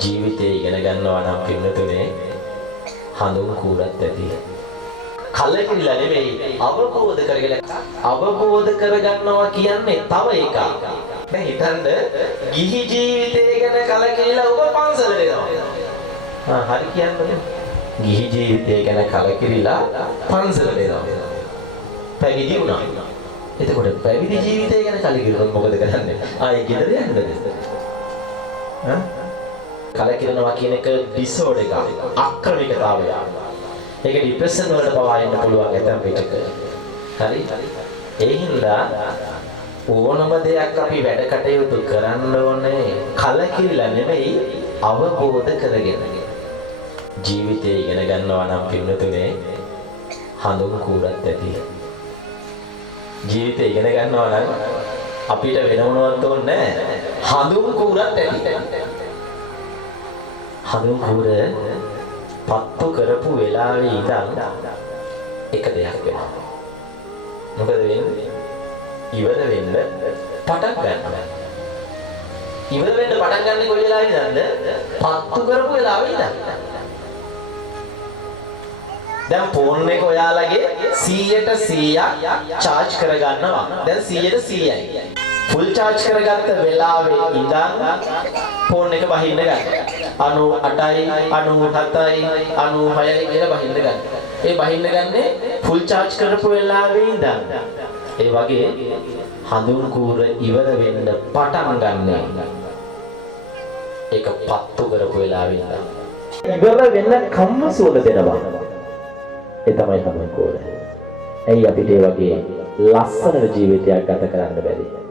ජීවිතේ ඉගෙන ගන්නවා නම් පින්නතුනේ හඳුන් කූරත් ඇති. කලකිරිලා නෙවෙයි අවබෝධ කරගන්නවා කියන්නේ තව එකක්. දැන් හිතන්න ගිහි ජීවිතය ගැන කලකිරිලා ඔබ පන්සලට එනවා. හරි කියන්නේ. ගිහි ජීවිතය ගැන කලකිරිලා පන්සලට එනවා. පැවිදි වුණා. එතකොට පැවිදි ජීවිතය ගැන කලකිරුණොත් මොකද කරන්නේ? ආයේ ගෙදර යන්නද? කලකිරනවා කියන එක ඩිසෝඩර් එකක්. අක්‍රමිකතාවය. ඒක ડિප්‍රෙෂන් වලට පවා එන්න පුළුවන් ඇතම් විටක. හරි? ඒ හින්දා ඕනම දෙයක් අපි වැඩ කටයුතු කරන්න ඕනේ කලකිරිලා නෙමෙයි අවබෝධ කරගෙන. ජීවිතය ඉගෙන ගන්නවා නම් පින්නතුනේ හඳුන් කූරත් ඇති. ජීවිතය ඉගෙන ගන්නවා නම් අපිට වෙන මොනවත් ඕනේ නැහැ. හඳුන් කූරත් ඇති. හඳුන් කූර පත්තු කරපු වෙලාවේ ඉඳන් එක දෙයක් වෙනවා. මොකද වෙන්නේ? ඉවර වෙන්න පටන් ගන්නවා. ඉවර වෙන්න පටන් ගන්න කොයි වෙලාවෙ ඉඳන්ද? පත්තු කරපු වෙලාවෙ ඉඳන්. දැන් ෆෝන් එක ඔයාලගේ 100ට 100ක් charge කරගන්නවා. දැන් 100ට 100යි. full charge කරගත්ත වෙලාවේ ඉඳන් ෆෝන් එක බහින්න ගන්න. 98යි 97යි 96යි කියලා බහින්න ගන්න. ඒ බහින්න ගන්නේ full charge කරපු වෙලාවේ ඉඳන්. ඒ වගේ හඳුන් කූර ඉවර වෙන්න පටන් ගන්න. ඒක පත්තු කරපු වෙලාවේ ඉඳන්. ඉවර වෙන්න කම්ම සුවඳ දෙනවා. ඒ තමයි හඳුන් කූර. ඇයි අපිට ඒ වගේ ලස්සන ජීවිතයක් ගත කරන්න බැරි?